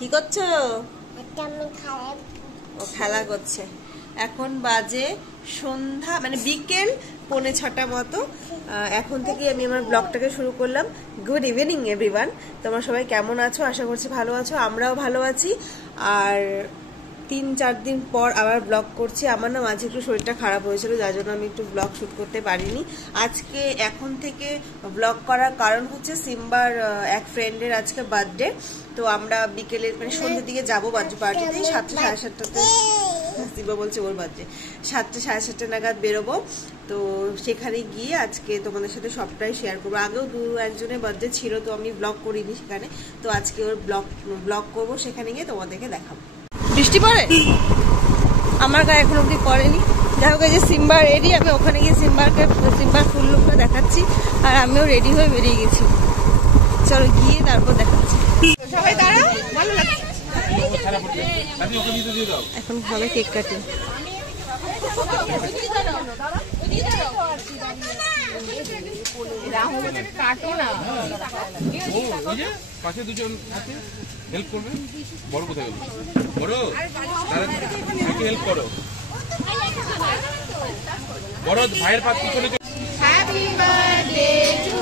কি করছো? ও খেলা করছে। এখন বাজে সন্ধ্যা মানে বিকেল 5:45 মতো। এখন থেকে আমি আমার ব্লগটাকে শুরু করলাম। গুড ইভিনিং এভরিওয়ান, তোমরা সবাই কেমন আছো? আশা করছি ভালো আছো, আমরাও ভালো আছি। আর 3-4 দিন পর আবার ব্লগ করছি। আমার না মাঝে একটু শরীরটা খারাপ হয়েছিল, যার জন্য আমি একটু ব্লগ শুট করতে পারিনি। আজকে এখন থেকে ব্লগ করার কারণ হচ্ছে সিম্বার এক ফ্রেন্ডের আজকে বার্থডে। তো আমরা বিকেলের মানে সন্ধ্যের দিকে যাবো বার্থডে পার্টিতে। 7টা সাড়ে 7টাতে সিম্বা বলছে ওর বার্থডে, 7টা সাড়ে 7টা নাগাদ বেরোবো। তো সেখানে গিয়ে আজকে তোমাদের সাথে সবটাই শেয়ার করবো। আগেও একজনের বার্থডে ছিল, তো আমি ব্লগ করিনি সেখানে। তো আজকে ওর ব্লগ করবো, সেখানে গিয়ে তোমাদেরকে দেখাবো। বৃষ্টি পড়ে? আমার গায়ে এখন অব্দি পড়েনি। যাই হোক, এই যে সিম্বা রেডি, আমি ওখানে গিয়ে সিম্বার ফুল লুকটা দেখাচ্ছি। আর আমিও রেডি হয়ে বেরিয়ে গেছি। চলো গিয়ে তারপর দেখাচ্ছি। সবাই দাঁড়াও, ভালো লাগছে। এখন সবাই কেক কাটে। পাশে দুজন আছে, হেল্প করবে। বড় কোথায় গেল? বড় হেল্প করো। বড় ভাইয়ের পাশ পিছনে। হ্যাপি বার্থডে টু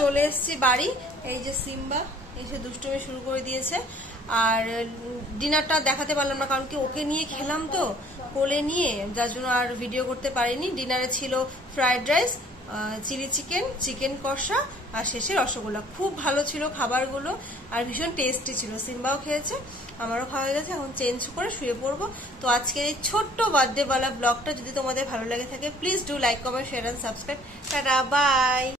চলে এসছি বাড়ি। এই যে সিম্বা এসে দুষ্টুমি শুরু করে দিয়েছে। আর ডিনারটা দেখাতে পারলাম না, কারণ কি ওকে নিয়ে খেলাম তো কোলে নিয়ে, যার জন্য আর ভিডিও করতে পারিনি। ডিনারে ছিল fried rice, chilli chicken, chicken কষা আর শেষে রসগোল্লা। খুব ভালো ছিল খাবারগুলো আর ভীষণ টেস্টি ছিল। সিম্বাও খেয়েছে, আমারও খাওয়া হয়ে গেছে। এখন চেঞ্জ করে শুয়ে পড়বো। তো আজকের এই ছোট্ট বার্থডে ওয়ালা ব্লগটা যদি তোমাদের ভালো লাগে থাকে, please do like, comment, share and subscribe. টাটা, বাই।